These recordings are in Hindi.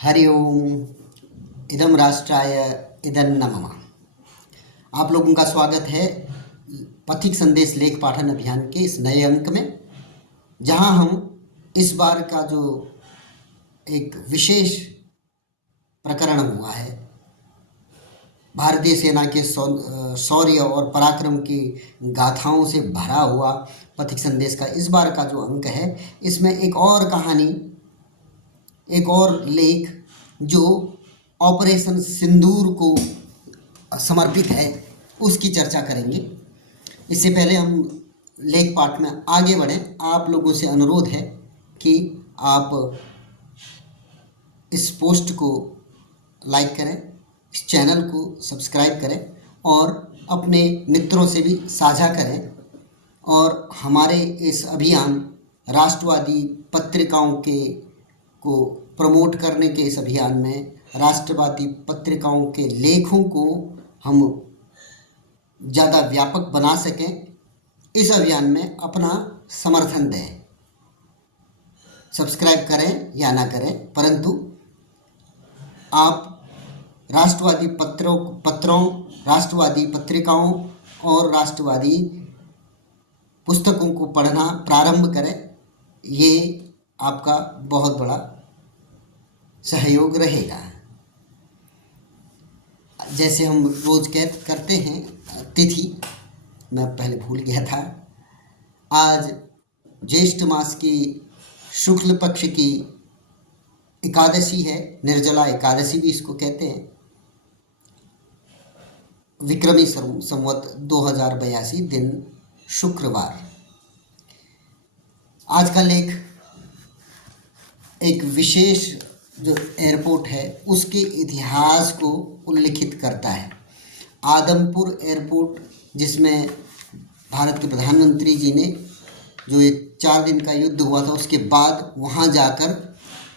हरि ओम। इदं राष्ट्राय इदं नमः। आप लोगों का स्वागत है पथिक संदेश लेख पाठन अभियान के इस नए अंक में, जहां हम इस बार का जो एक विशेष प्रकरण हुआ है, भारतीय सेना के शौर्य और पराक्रम की गाथाओं से भरा हुआ पथिक संदेश का इस बार का जो अंक है, इसमें एक और कहानी, एक और लेख जो ऑपरेशन सिंदूर को समर्पित है, उसकी चर्चा करेंगे। इससे पहले हम लेख पाठ में आगे बढ़ें, आप लोगों से अनुरोध है कि आप इस पोस्ट को लाइक करें, इस चैनल को सब्सक्राइब करें और अपने मित्रों से भी साझा करें। और हमारे इस अभियान राष्ट्रवादी पत्रिकाओं को प्रमोट करने के इस अभियान में राष्ट्रवादी पत्रिकाओं के लेखों को हम ज़्यादा व्यापक बना सकें, इस अभियान में अपना समर्थन दें। सब्सक्राइब करें या ना करें, परंतु आप राष्ट्रवादी पत्रों, राष्ट्रवादी पत्रिकाओं और राष्ट्रवादी पुस्तकों को पढ़ना प्रारंभ करें। ये आपका बहुत बड़ा सहयोग रहेगा। जैसे हम रोज करते हैं तिथि, मैं पहले भूल गया था, आज ज्येष्ठ मास की शुक्ल पक्ष की एकादशी है, निर्जला एकादशी भी इसको कहते हैं। विक्रमी संवत 2082 दिन शुक्रवार। आज का लेख एक विशेष जो एयरपोर्ट है उसके इतिहास को उल्लिखित करता है। आदमपुर एयरपोर्ट, जिसमें भारत के प्रधानमंत्री जी ने जो ये 4 दिन का युद्ध हुआ था, उसके बाद वहाँ जाकर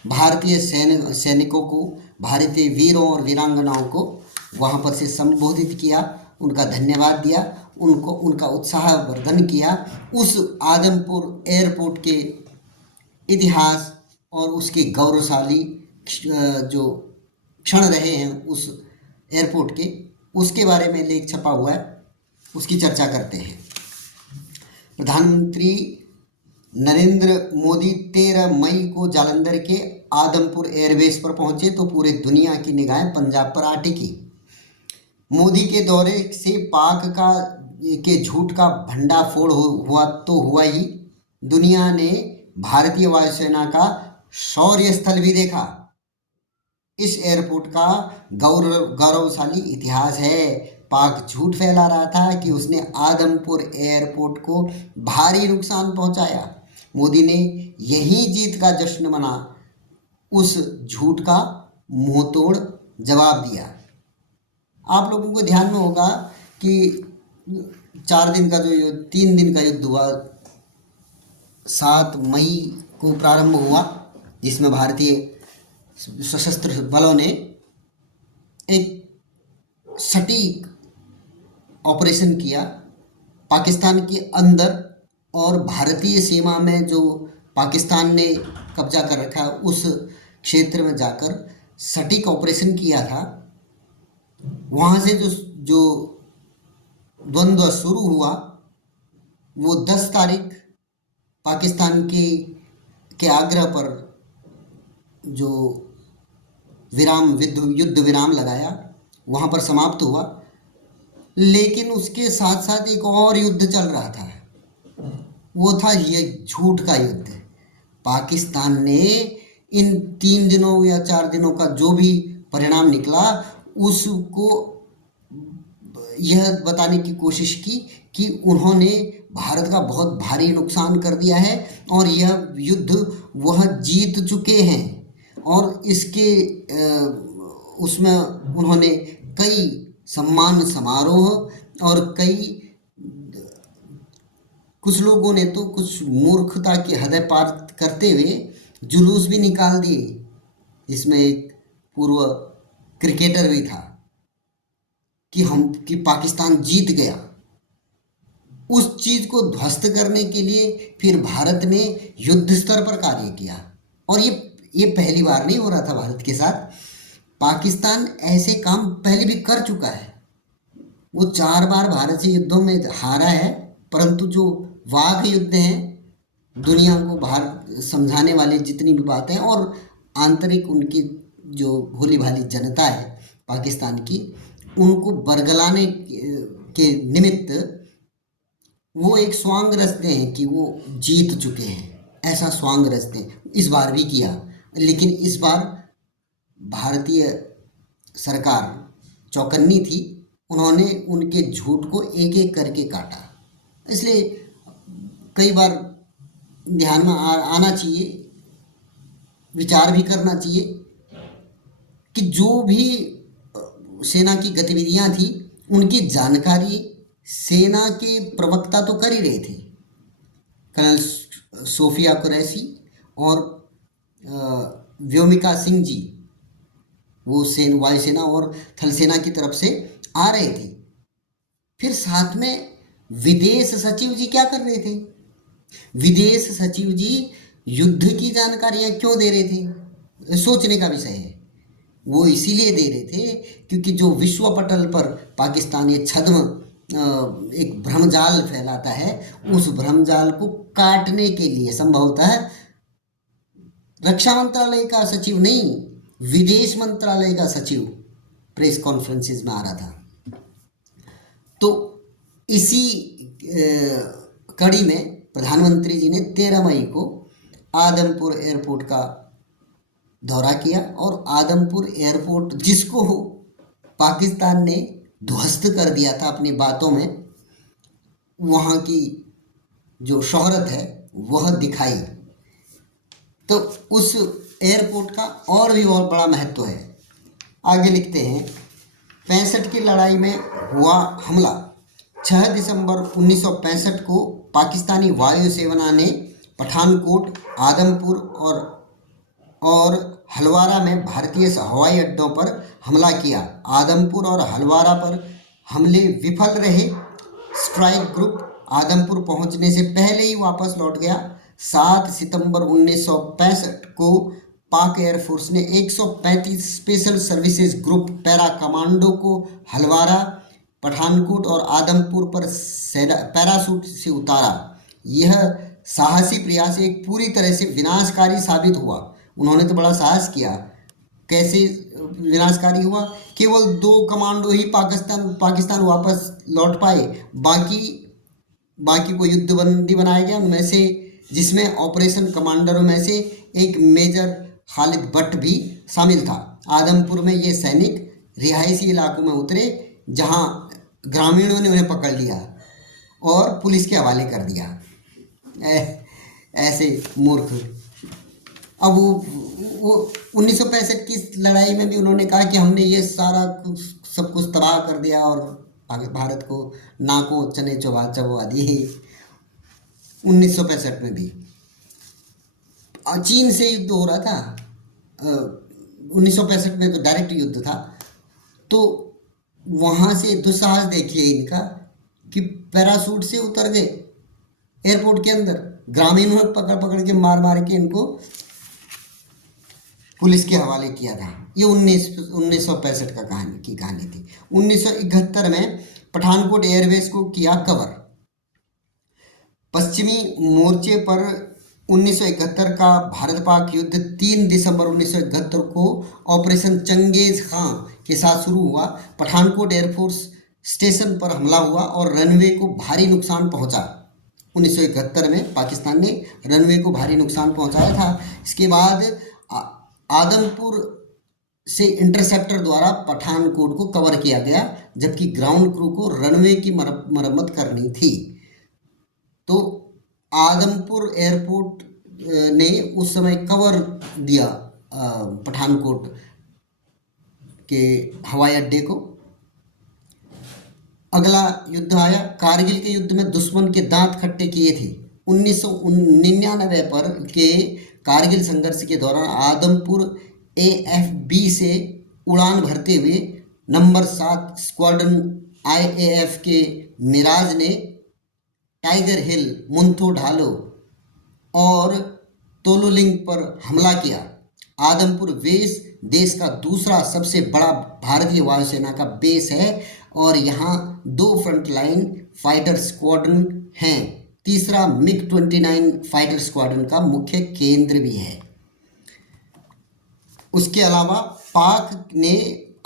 भारतीय सैनिकों को, भारतीय वीरों और वीरांगनाओं को वहाँ पर से संबोधित किया, उनका धन्यवाद दिया, उनका उत्साहवर्धन किया। उस आदमपुर एयरपोर्ट के इतिहास और उसके गौरवशाली जो क्षण रहे हैं उस एयरपोर्ट के, उसके बारे में लेख छपा हुआ है, उसकी चर्चा करते हैं। प्रधानमंत्री नरेंद्र मोदी 13 मई को जालंधर के आदमपुर एयरबेस पर पहुंचे तो पूरे दुनिया की निगाहें पंजाब पर आ टिकी। मोदी के दौरे से पाक के झूठ का भंडाफोड़ हुआ तो हुआ ही, दुनिया ने भारतीय वायुसेना का शौर्य स्थल भी देखा। इस एयरपोर्ट का गौरवशाली इतिहास है। पाक झूठ फैला रहा था कि उसने आदमपुर एयरपोर्ट को भारी नुकसान पहुंचाया। मोदी ने यही जीत का जश्न मना उस झूठ का मुंहतोड़ जवाब दिया। आप लोगों को ध्यान में होगा कि 3 दिन का युद्ध हुआ, 7 मई को प्रारंभ हुआ, जिसमें भारतीय सशस्त्र बलों ने एक सटीक ऑपरेशन किया। पाकिस्तान के अंदर और भारतीय सीमा में जो पाकिस्तान ने कब्जा कर रखा, उस क्षेत्र में जाकर सटीक ऑपरेशन किया था। वहाँ से जो द्वंद्व शुरू हुआ वो 10 तारीख पाकिस्तान के आग्रह पर जो युद्ध विराम लगाया, वहाँ पर समाप्त हुआ। लेकिन उसके साथ साथ एक और युद्ध चल रहा था, वो था ये झूठ का युद्ध। पाकिस्तान ने इन 3 दिनों या 4 दिनों का जो भी परिणाम निकला, उसको यह बताने की कोशिश की कि उन्होंने भारत का बहुत भारी नुकसान कर दिया है और यह युद्ध वह जीत चुके हैं। और इसके उसमें उन्होंने कई सम्मान समारोह और कुछ लोगों ने तो कुछ मूर्खता की हदें पार करते हुए जुलूस भी निकाल दिए, जिसमें एक पूर्व क्रिकेटर भी था, कि पाकिस्तान जीत गया। उस चीज़ को ध्वस्त करने के लिए फिर भारत ने युद्ध स्तर पर कार्य किया। और ये ये पहली बार नहीं हो रहा था भारत के साथ। पाकिस्तान ऐसे काम पहले भी कर चुका है। वो 4 बार भारत से युद्धों में हारा है, परंतु जो वाघ युद्ध हैं, दुनिया को बाहर समझाने वाली जितनी भी बातें और आंतरिक उनकी जो भोली भाली जनता है पाकिस्तान की, उनको बरगलाने के निमित्त वो एक स्वांग रचते हैं कि वो जीत चुके हैं, ऐसा स्वांग रचते हैं। इस बार भी किया, लेकिन इस बार भारतीय सरकार चौकन्नी थी, उन्होंने उनके झूठ को एक एक करके काटा। इसलिए कई बार ध्यान में आना चाहिए, विचार भी करना चाहिए कि जो भी सेना की गतिविधियां थी उनकी जानकारी सेना के प्रवक्ता तो कर ही रहे थे, कर्नल सोफिया कुरैशी और व्योमिका सिंह जी, वो वायुसेना और थल सेना की तरफ से आ रहे थे। फिर साथ में विदेश सचिव जी क्या कर रहे थे? विदेश सचिव जी युद्ध की जानकारियां क्यों दे रहे थे? सोचने का विषय है। वो इसीलिए दे रहे थे क्योंकि जो विश्व पटल पर पाकिस्तान ये छद्म एक भ्रमजाल फैलाता है, उस भ्रमजाल को काटने के लिए संभवतः रक्षा मंत्रालय का सचिव नहीं, विदेश मंत्रालय का सचिव प्रेस कॉन्फ्रेंसेस में आ रहा था। तो इसी कड़ी में प्रधानमंत्री जी ने 13 मई को आदमपुर एयरपोर्ट का दौरा किया और आदमपुर एयरपोर्ट, जिसको पाकिस्तान ने ध्वस्त कर दिया था अपनी बातों में, वहाँ की जो शोहरत है वह दिखाई। तो उस एयरपोर्ट का और भी बहुत बड़ा महत्व है। आगे लिखते हैं, 65 की लड़ाई में हुआ हमला। 6 दिसंबर 1965 को पाकिस्तानी वायुसेना ने पठानकोट, आदमपुर और हलवारा में भारतीय हवाई अड्डों पर हमला किया। आदमपुर और हलवारा पर हमले विफल रहे। स्ट्राइक ग्रुप आदमपुर पहुंचने से पहले ही वापस लौट गया। 7 सितंबर 1965 को पाक एयरफोर्स ने 135 special services group para commando को हलवारा, पठानकोट और आदमपुर पर पैराशूट से उतारा। यह साहसी प्रयास एक पूरी तरह से विनाशकारी साबित हुआ। उन्होंने तो बड़ा साहस किया। कैसे विनाशकारी हुआ? केवल 2 कमांडो ही पाकिस्तान वापस लौट पाए, बाकी को युद्धबंदी बनाया गया। उनमें से, जिसमें ऑपरेशन कमांडरों में से एक मेजर खालिद भट्ट भी शामिल था। आदमपुर में ये सैनिक रिहायशी इलाकों में उतरे, जहां ग्रामीणों ने उन्हें पकड़ लिया और पुलिस के हवाले कर दिया। ऐसे मूर्ख। अब वो 1965 की लड़ाई में भी उन्होंने कहा कि हमने ये सारा सब कुछ तबाह कर दिया और भारत को नाको चने चबा दिए। 1965 में भी चीन से युद्ध हो रहा था। 1965 में तो डायरेक्ट युद्ध था। तो वहाँ से दुस्साहस देखिए इनका कि पैराशूट से उतर गए एयरपोर्ट के अंदर। ग्रामीणों ने पकड़ के मार के इनको पुलिस के हवाले किया था। ये 1965 का कहानी थी। 1971 में पठानकोट एयरबेस को किया कवर। पश्चिमी मोर्चे पर 1971 का भारत पाक युद्ध 3 दिसंबर 1971 को ऑपरेशन चंगेज खां के साथ शुरू हुआ। पठानकोट एयरफोर्स स्टेशन पर हमला हुआ और रनवे को भारी नुकसान पहुंचा। 1971 में पाकिस्तान ने रनवे को भारी नुकसान पहुंचाया था। इसके बाद आदमपुर से इंटरसेप्टर द्वारा पठानकोट को कवर किया गया, जबकि ग्राउंड क्रू को रनवे की मरम्मत करनी थी। तो आदमपुर एयरपोर्ट ने उस समय कवर दिया पठानकोट के हवाई अड्डे को। अगला युद्ध आया। कारगिल के युद्ध में दुश्मन के दांत खट्टे किए थे। 1999 पर के कारगिल संघर्ष के दौरान आदमपुर AFB से उड़ान भरते हुए नंबर 7 स्क्वाड्रन IAF के मिराज ने टाइगर हिल, मुंथो ढालो और तोलोलिंग पर हमला किया। आदमपुर बेस देश का दूसरा सबसे बड़ा भारतीय वायुसेना का बेस है और यहाँ 2 फ्रंटलाइन फाइटर स्क्वाड्रन हैं। तीसरा MiG-29 फाइटर स्क्वाड्रन का मुख्य केंद्र भी है। उसके अलावा पाक ने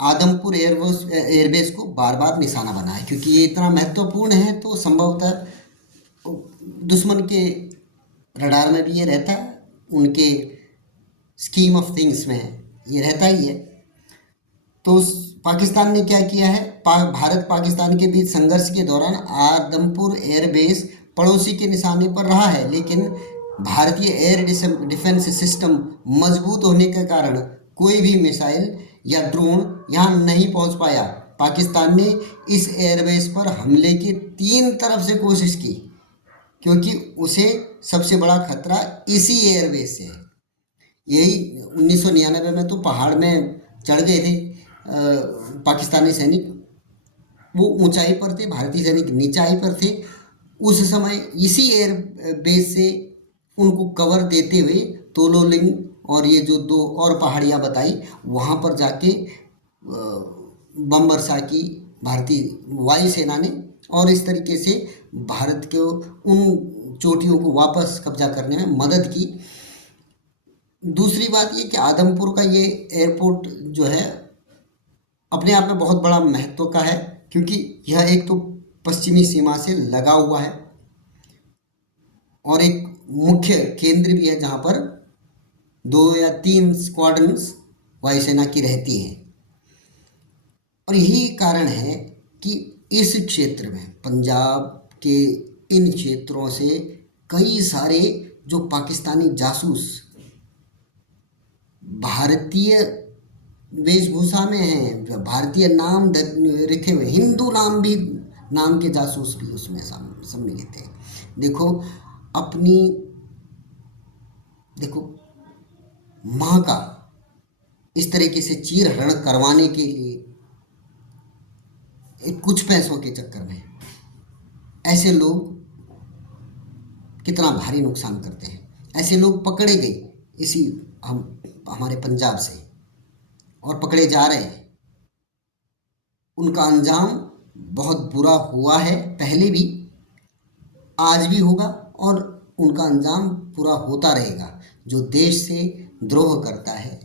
आदमपुर एयरबेस को बार बार निशाना बनाया, क्योंकि ये इतना महत्वपूर्ण है तो संभवतः दुश्मन के रडार में भी ये रहता है, उनके स्कीम ऑफ थिंग्स में ये रहता ही है। तो पाकिस्तान ने क्या किया है, भारत पाकिस्तान के बीच संघर्ष के दौरान आदमपुर एयरबेस पड़ोसी के निशाने पर रहा है, लेकिन भारतीय एयर डिफेंस सिस्टम मजबूत होने के कारण कोई भी मिसाइल या ड्रोन यहाँ नहीं पहुँच पाया। पाकिस्तान ने इस एयरबेस पर हमले की 3 तरफ से कोशिश की, क्योंकि उसे सबसे बड़ा खतरा इसी एयरबेस से है। यही 1999 में तो पहाड़ में चढ़ गए थे पाकिस्तानी सैनिक, वो ऊंचाई पर थे, भारतीय सैनिक नीचाई पर थे। उस समय इसी एयर बेस से उनको कवर देते हुए तोलोलिंग और ये जो 2 और पहाड़ियाँ बताई, वहाँ पर जाके बम वर्षा की भारतीय वायुसेना ने और इस तरीके से भारत को उन चोटियों को वापस कब्जा करने में मदद की। दूसरी बात ये कि आदमपुर का ये एयरपोर्ट जो है अपने आप में बहुत बड़ा महत्व का है, क्योंकि यह एक तो पश्चिमी सीमा से लगा हुआ है और एक मुख्य केंद्र भी है जहाँ पर 2 या 3 स्क्वाड्रन्स वायुसेना की रहती हैं। और यही कारण है कि इस क्षेत्र में, पंजाब के इन क्षेत्रों से कई सारे जो पाकिस्तानी जासूस भारतीय वेशभूषा में हैं, भारतीय नाम रखे हुए, हिंदू नाम के जासूस भी उसमें सम्मिलित हैं। देखो माँ का इस तरीके से चीरहरण करवाने के लिए कुछ पैसों के चक्कर में ऐसे लोग कितना भारी नुकसान करते हैं। ऐसे लोग पकड़े गए इसी हमारे पंजाब से और पकड़े जा रहे हैं। उनका अंजाम बहुत बुरा हुआ है, पहले भी, आज भी होगा और उनका अंजाम पूरा होता रहेगा। जो देश से द्रोह करता है,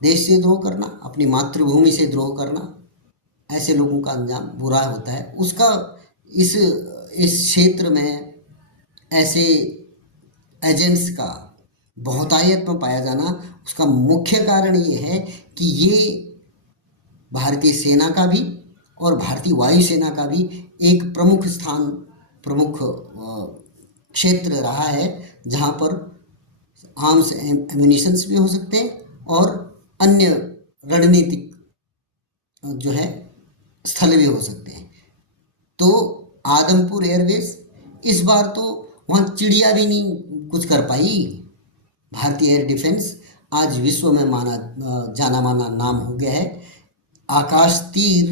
देश से द्रोह करना, अपनी मातृभूमि से द्रोह करना, ऐसे लोगों का अंजाम बुरा होता है। उसका इस क्षेत्र में ऐसे एजेंट्स का बहुतायत में पाया जाना, उसका मुख्य कारण ये है कि ये भारतीय सेना का भी और भारतीय वायुसेना का भी एक प्रमुख क्षेत्र रहा है, जहाँ पर आर्म्स एम्यूनिशंस भी हो सकते हैं और अन्य रणनीतिक जो है स्थल भी हो सकते हैं। तो आदमपुर एयरबेस इस बार तो वहाँ चिड़िया भी नहीं कुछ कर पाई। भारतीय एयर डिफेंस आज विश्व में जाना माना नाम हो गया है। आकाश तीर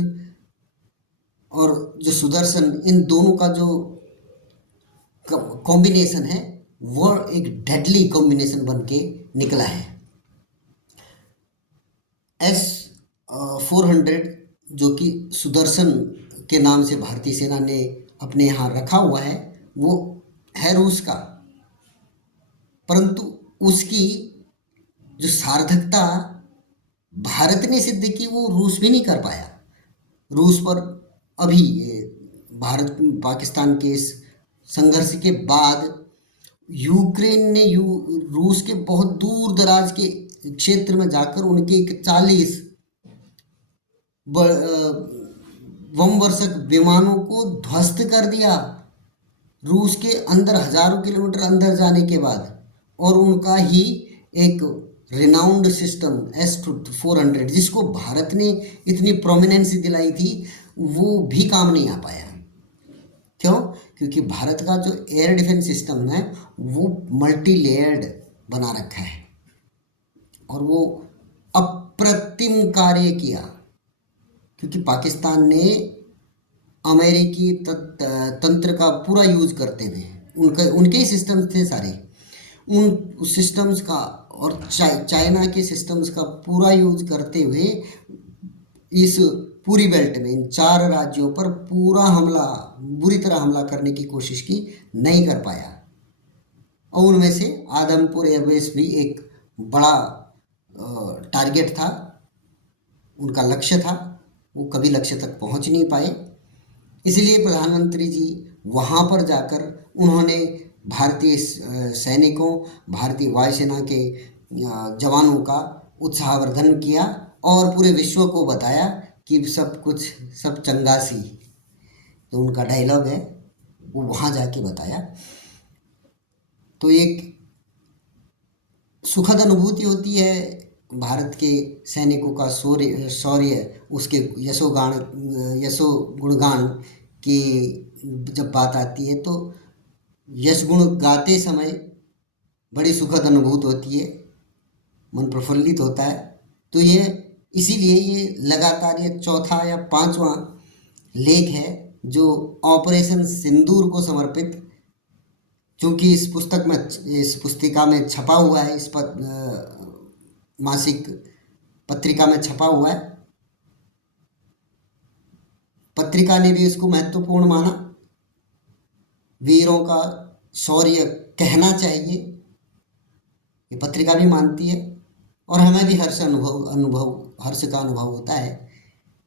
और जो सुदर्शन, इन दोनों का जो कॉम्बिनेशन है वो एक डेडली कॉम्बिनेशन बन के निकला है। S-400 जो कि सुदर्शन के नाम से भारतीय सेना ने अपने यहाँ रखा हुआ है, वो है रूस का, परंतु उसकी जो सार्थकता भारत ने सिद्ध की वो रूस भी नहीं कर पाया। रूस पर अभी भारत पाकिस्तान के इस संघर्ष के बाद यूक्रेन ने रूस के बहुत दूर दराज के क्षेत्र में जाकर उनके 40 बमवर्षक विमानों को ध्वस्त कर दिया, रूस के अंदर हजारों किलोमीटर अंदर जाने के बाद। और उनका ही एक रिनाउंड सिस्टम S-400 जिसको भारत ने इतनी प्रोमिनेंस दिलाई थी, वो भी काम नहीं आ पाया। क्यों? क्योंकि भारत का जो एयर डिफेंस सिस्टम है वो मल्टी लेयर्ड बना रखा है और वो अप्रतिम कार्य किया, क्योंकि पाकिस्तान ने अमेरिकी तंत्र का पूरा यूज करते हुए, उनके ही सिस्टम्स थे सारे, उन सिस्टम्स का और चाइना के सिस्टम्स का पूरा यूज करते हुए इस पूरी बेल्ट में इन 4 राज्यों पर पूरा हमला, बुरी तरह हमला करने की कोशिश की, नहीं कर पाया। और उनमें से आदमपुर एयरबेस भी एक बड़ा टारगेट था, उनका लक्ष्य था, वो कभी लक्ष्य तक पहुंच नहीं पाए। इसलिए प्रधानमंत्री जी वहाँ पर जाकर उन्होंने भारतीय सैनिकों, भारतीय वायुसेना के जवानों का उत्साहवर्धन किया और पूरे विश्व को बताया कि सब कुछ, सब चंगासी, तो उनका डायलॉग है, वो वहाँ जाके बताया। तो एक सुखद अनुभूति होती है भारत के सैनिकों का शौर्य, उसके यशो गुणगान की जब बात आती है तो यश गुण गाते समय बड़ी सुखद अनुभूति होती है, मन प्रफुल्लित होता है। तो ये इसीलिए ये लगातार ये चौथा या 5वां लेख है जो ऑपरेशन सिंदूर को समर्पित, क्योंकि इस पुस्तिका में छपा हुआ है, इस मासिक पत्रिका में छपा हुआ है। पत्रिका ने भी इसको महत्वपूर्ण माना, वीरों का शौर्य कहना चाहिए, ये पत्रिका भी मानती है और हमें भी हर्ष का अनुभव होता है।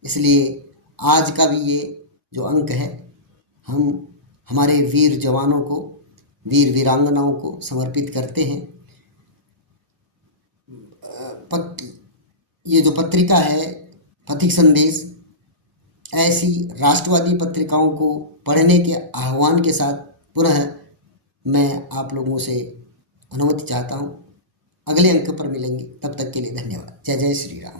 इसलिए आज का भी ये जो अंक है, हम हमारे वीर जवानों को, वीर वीरांगनाओं को समर्पित करते हैं। ये जो पत्रिका है पथिक संदेश, ऐसी राष्ट्रवादी पत्रिकाओं को पढ़ने के आह्वान के साथ पुनः मैं आप लोगों से अनुमति चाहता हूँ। अगले अंक पर मिलेंगे, तब तक के लिए धन्यवाद। जय जय श्री राम।